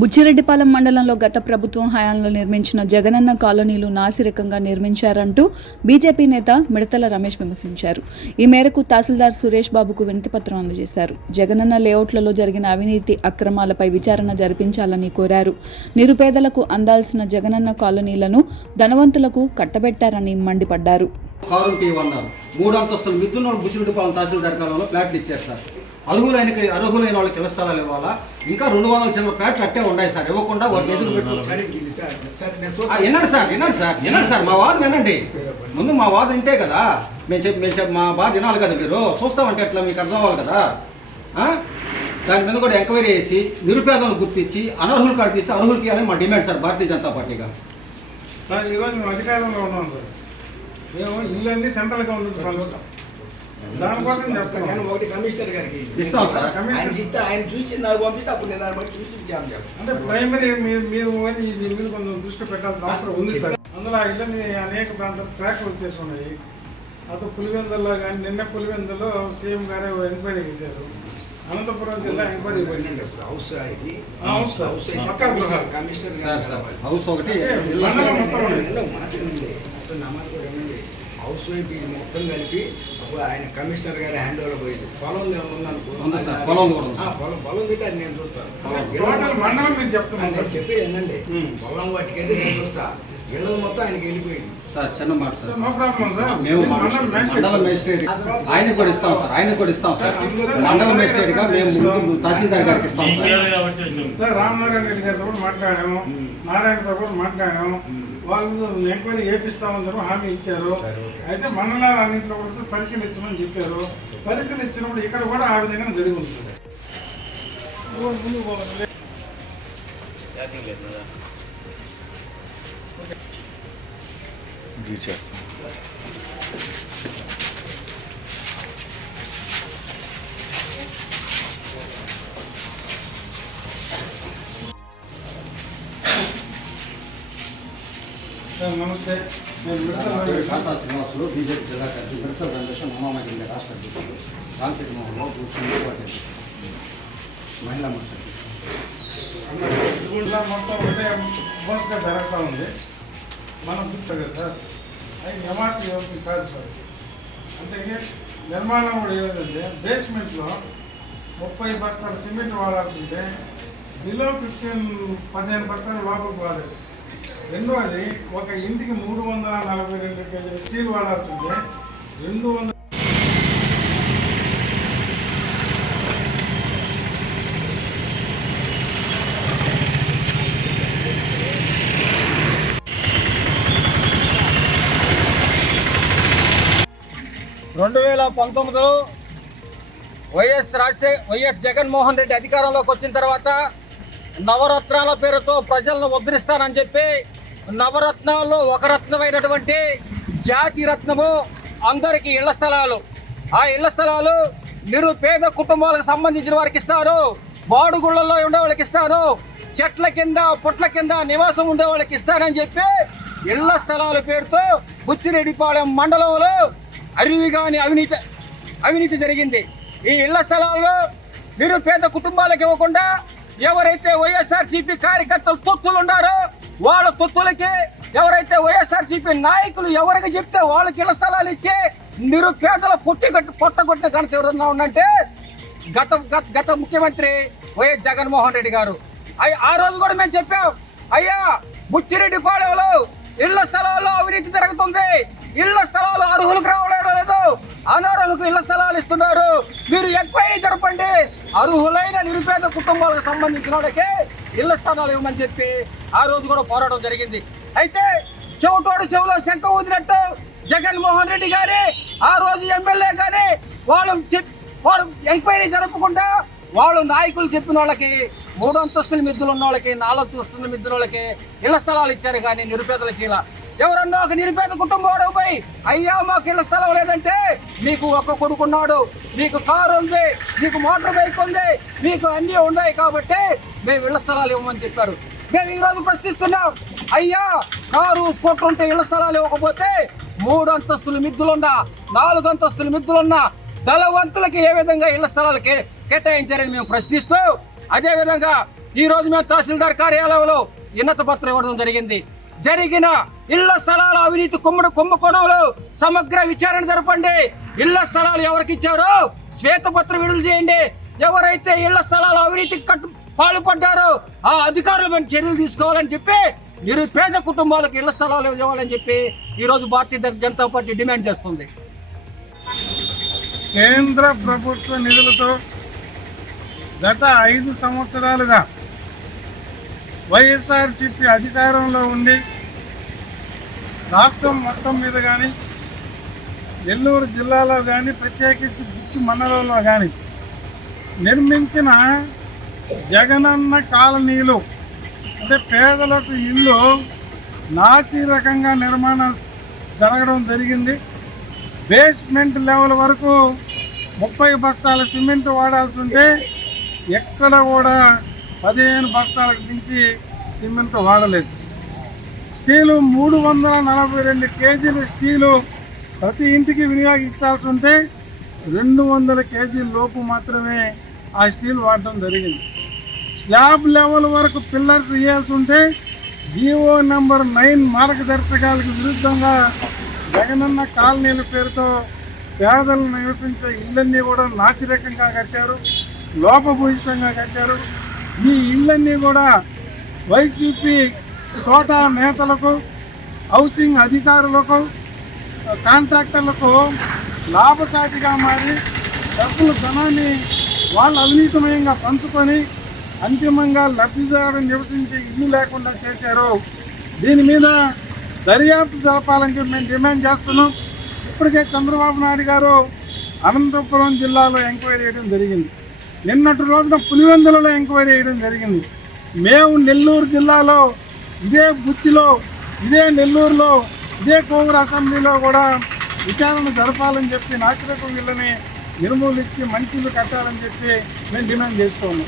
బుచ్చిరెడ్డిపాలెం మండలంలో గత ప్రభుత్వం హయాంలో నిర్మించిన జగనన్న కాలనీలు నాసిరకంగా నిర్మించారంటూ బీజేపీ నేత మిడతల రమేష్ విమర్శించారు. ఈ మేరకు తహసీల్దార్ సురేష్ బాబుకు వినతిపత్రం అందజేశారు. జగనన్న లేఅవుట్లలో జరిగిన అవినీతి అక్రమాలపై విచారణ జరిపించాలని కోరారు. నిరుపేదలకు అందాల్సిన జగనన్న కాలనీలను ధనవంతులకు కట్టబెట్టారని మండిపడ్డారు. మూడు మిద్దున్న బుచ్చిరెడ్డిపాలెం తహసీల్దార్ కాలంలో ఫ్లాట్లు ఇచ్చారు సార్ అర్హులైన అర్హులైన వాళ్ళకి ఇళ్ళ స్థలాలు ఇవ్వాలా? ఇంకా రెండు వందల చిన్న ఫ్లాట్లు అట్టే ఉన్నాయి సార్. ఇవ్వకుండా వాటిని ఎందుకు సరే ఇది సార్ వినండి సార్ వినండి సార్ వినండి సార్. మా వాదన వినండి. ముందు మా వాదన వింటే కదా. మేము చెప్పి మేము చెప్పి మా బాధ వినాలి కదా మీరు. చూస్తామంటే ఎట్లా మీకు అర్థం అవ్వాలి కదా? దాని మీద కూడా ఎంక్వైరీ చేసి నిరుపేదలను గుర్తించి అనర్హులు కాడ తీసి అర్హులకి ఇవ్వాలని మా డిమాండ్ సార్ భారతీయ జనతా పార్టీగా. ఈరోజు మేము అధికారంలో ఉన్నాం సార్. మేము ఇల్లు అన్ని సెంట్రల్ గవర్నమెంట్ దానికోసం కానీ చెప్తాను ఒకటి కమిషనర్ గారికి. ఇస్తాం సార్? ఆయన ఇస్తే ఆయన చూసి నాకు పంపిస్తే అప్పుడు నేను దాన్ని బట్టి చూసి అంటే ప్రైమరీ మీరు మీరు కానీ దీని మీద కొంచెం దృష్టి పెట్టాల్సిన అవసరం ఉంది సార్. అందులో ఆ ఇళ్ళని అనేక ప్రాంతాలు ట్రాక్ వచ్చేసి ఉన్నాయి అటు పులివెందుల్లో కానీ నిన్న పులివెందులో సీఎం గారే ఎంక్వైరీ చేశారు. అనంతపురం జిల్లా ఎంక్వైరీ హౌస్ ఇది. హౌస్. హౌస్ పక్కా గృహాలు. Commissioner sir. గారు సార్ రావాలి. హౌస్ ఒకటి మండలం మొత్తం మాట. హౌస్ వైఫ్ ఇది మొత్తం కలిపి ఆయన కమిషనర్ గారి హ్యాండ్ ఓవర్ పోయింది. పొలం ఉందనుకో పొలం పొలం పొలం తింటే అది నేను చూస్తాను మండలం నేను సార్. చెప్పేది ఏంటండి. పొలం వాటికైతే నేను చూస్తా. ఇళ్ళ మొత్తం ఆయనకి వెళ్ళిపోయింది. సార్ చిన్న మాట సార్. No problem sir? మేము మండలం మేజిస్ట్రేట్. ఆయనకు కూడా ఇస్తాం సార్ ఆయనకు కూడా ఇస్తాం సార్. మండల మేజిస్ట్రేట్గా మేము ముందు తహసీల్దార్ గారికి ఇస్తాం సార్. సార్ రామనారాయణ రెడ్డి గారితో కూడా మాట్లాడాము. నారాయణతో కూడా మాట్లాడాము. వాళ్ళు ఎంక్వైరీ చేపిస్తామని చెప్పి హామీ ఇచ్చారు. అయితే మండలాలన్నింటిలో కూడా పరిశీలించమని చెప్పారు. పరిశీలించినప్పుడు ఇక్కడ కూడా ఆ విధంగా జరిగి ఉంటుంది ముందుకు పోవాలి. సార్ నమస్తే నేను మిడతల రమేష్. కాసా శ్రీనివాసులు బీజేపీ జిల్లా కార్యదర్శి మిడతల రమేషన్ ఉమామతి గారి రాష్ట్ర అధ్యక్షుడు ఇలా మొత్తం ఒకటే మోసగా జరుగుతూ ఉంది. మనం చూస్తాం కదా సార్. అది ఎమార్టీ వ్యవస్థ కాదు సార్. అంటే నిర్మాణం కూడా ఏమిటంటే బేస్మెంట్లో ముప్పై బస్తాల సిమెంట్ వాడాల్సింటే బిలో ఫిఫ్టీన్ పదిహేను బస్తాలు లోపలికి వాడేది రెండవది ఒక ఇంటికి మూడు వందల నలభై రెండు కేజీల స్టీల్ వాడాల్సిందే. రెండు వందల రెండు వేల పంతొమ్మిదిలో వైఎస్ రాజశేఖర్ వైఎస్ జగన్మోహన్ రెడ్డి అధికారంలోకి వచ్చిన తర్వాత నవరత్నాల పేరుతో ప్రజలను ఉద్ధరిస్తానని చెప్పి నవరత్నాల్లో ఒక రత్నమైనటువంటి జాతి రత్నము అందరికీ ఇళ్ళ స్థలాలు. ఆ ఇళ్ళ స్థలాలు నిరుపేద కుటుంబాలకు సంబంధించిన వారికి ఇస్తారు. బాడుగుళ్ళల్లో ఉండే వాళ్ళకి ఇస్తారు. చెట్ల కింద పుట్ల కింద నివాసం ఉండే వాళ్ళకి ఇస్తారని చెప్పి ఇళ్ళ స్థలాల పేరుతో బుచ్చిరెడ్డిపాళెం మండలంలో అరివిగాని అవినీతి అవినీతి జరిగింది. ఈ ఇళ్ళ స్థలాల్లో నిరుపేద కుటుంబాలకు ఇవ్వకుండా ఎవరైతే వైఎస్ఆర్సీపీ కార్యకర్తలు తొత్తులు ఉన్నారో వాళ్ళ తొత్తులకి ఎవరైతే వైఎస్ఆర్సీపీ నాయకులు ఎవరికి చెప్తే వాళ్ళకి ఇళ్ళ స్థలాలు ఇచ్చి నిరుపేదల పొట్టి కొట్టి పొట్టగొట్టిన ఘనత ఎవరన్నా ఉందంటే గత గత- గత ముఖ్యమంత్రి వైఎస్ జగన్మోహన్ రెడ్డి గారు. ఆ రోజు కూడా మేము చెప్పాం అయ్యా బుచ్చిరెడ్డి పాడేవాళ్ళు ఇళ్ళ స్థలాల్లో అవినీతి జరుగుతుంది ఇళ్ళ స్థలాలు అర్హులకు రావడం లేదు అనర్హులకు ఇళ్ళ స్థలాలు ఇస్తున్నారు మీరు ఎంక్వైరీ జరపండి అర్హులైన నిరుపేద కుటుంబాలకు సంబంధించిన వాళ్ళకి ఇళ్ళ స్థలాలు ఇవ్వమని చెప్పి ఆ రోజు కూడా పోరాటం జరిగింది. అయితే చెవిటోడు చెవిలో శంఖ ఊదినట్టు జగన్మోహన్ రెడ్డి గారి ఆ రోజు ఎమ్మెల్యే గారి వాళ్ళు చెప్- వారు ఎంక్వైరీ జరపకుండా వాళ్ళు నాయకులు చెప్పిన వాళ్ళకి మూడు అంతస్తుల మిద్దులు ఉన్న వాళ్ళకి నాలుగు అంతస్తుల మిద్దుల వాళ్ళకి ఇళ్ళ స్థలాలు ఇచ్చారు కానీ నిరుపేదలకి ఇలా. ఎవరన్నా ఒక నిరుపేద కుటుంబం పోయి అయ్యా మాకు ఇళ్ళ స్థలం లేదంటే మీకు ఒక్క కొడుకున్నాడు మీకు కారు ఉంది మీకు మోటార్ బైక్ ఉంది మీకు అన్నీ ఉన్నాయి కాబట్టి మేము ఇళ్ళ స్థలాలు ఇవ్వమని చెప్పారు. మేము ఈ రోజు ప్రశ్నిస్తున్నాం అయ్యా కారు స్కూటర్ ఉంటే ఇళ్ళ స్థలాలు ఇవ్వకపోతే మూడు అంతస్తుల మిద్దులున్నా నాలుగు అంతస్తుల మిద్దులున్నా దళవంతులకి ఏ విధంగా ఇళ్ళ స్థలాలు కే- కేటాయించారని మేము ప్రశ్నిస్తూ అదేవిధంగా ఈ రోజు మేము తహసీల్దార్ కార్యాలయంలో ఇన్నత పత్రం ఇవ్వడం జరిగింది. జరిగిన ఇళ్ళ స్థలాల అవినీతి కుమ్ముడు కుంభకోణంలో సమగ్ర విచారణ జరపండి. ఇళ్ళ స్థలాలు ఎవరికి ఇచ్చారో శ్వేతపత్రం విడుదల చేయండి. ఎవరైతే ఇళ్ళ స్థలాల అవినీతికి కట్టు పాల్పడ్డారో ఆ అధికారుల మీద చర్యలు తీసుకోవాలని చెప్పి నిరుపేద కుటుంబాలకు ఇళ్ళ స్థలాలు ఇవ్వాలని చెప్పి ఈరోజు భారతీయ జనతా పార్టీ డిమాండ్ చేస్తుంది. కేంద్ర ప్రభుత్వ నిధులతో గత ఐదు సంవత్సరాలుగా వైఎస్ఆర్సిపి అధికారంలో ఉండి రాష్ట్రం మొత్తం మీద కానీ నెల్లూరు జిల్లాలో కానీ ప్రత్యేకించి బుచ్చి మండలంలో కానీ నిర్మించిన జగనన్న కాలనీలు అంటే పేదలకు ఇల్లు నాసి రకంగా నిర్మాణం జరగడం జరిగింది. బేస్మెంట్ లెవెల్ వరకు ముప్పై బస్తాల సిమెంట్ వాడాల్సి ఉంటే ఎక్కడ కూడా పదిహేను బస్తాలకు మించి సిమెంట్ వాడలేదు. స్టీలు మూడు వందల నలభై రెండు కేజీల స్టీలు ప్రతి ఇంటికి వినియోగించాల్సి ఉంటే రెండు వందల కేజీల లోపు మాత్రమే ఆ స్టీల్ వాడటం జరిగింది. స్లాబ్ లెవెల్ వరకు పిల్లర్స్ వేయాల్సి ఉంటే జీవో నెంబర్ నైన్ మార్గదర్శకాలకు విరుద్ధంగా జగనన్న కాలనీల పేరుతో పేదలు నివసించే ఇళ్ళన్నీ కూడా నాచిరకంగా కట్టారు లోపభూషితంగా కట్టారు. ఈ ఇళ్ళన్నీ కూడా వైసీపీ తోటా నేతలకు హౌసింగ్ అధికారులకు కాంట్రాక్టర్లకు లాభసాటిగా మారి డబ్బులు ధనాన్ని వాళ్ళు అవినీతమయంగా పంచుకొని అంతిమంగా లబ్ధిదారుడు నివసించే ఇల్లు లేకుండా చేశారు. దీని మీద దర్యాప్తు జరపాలని చెప్పి మేము డిమాండ్ చేస్తున్నాం. ఇప్పటికే చంద్రబాబు నాయుడు గారు అనంతపురం జిల్లాలో ఎంక్వైరీ చేయడం జరిగింది. నిన్నటి రోజున పులివెందులలో ఎంక్వైరీ చేయడం జరిగింది. మేము నెల్లూరు జిల్లాలో ఇదే బుచ్చిలో ఇదే నెల్లూరులో ఇదే కోవూరు అసెంబ్లీలో కూడా విచారణ జరపాలని చెప్పి నాసిరకం ఇళ్ళని నిర్మూలించి మంచి ఇల్లు కట్టాలని చెప్పి మేము డిమాండ్ చేస్తున్నాం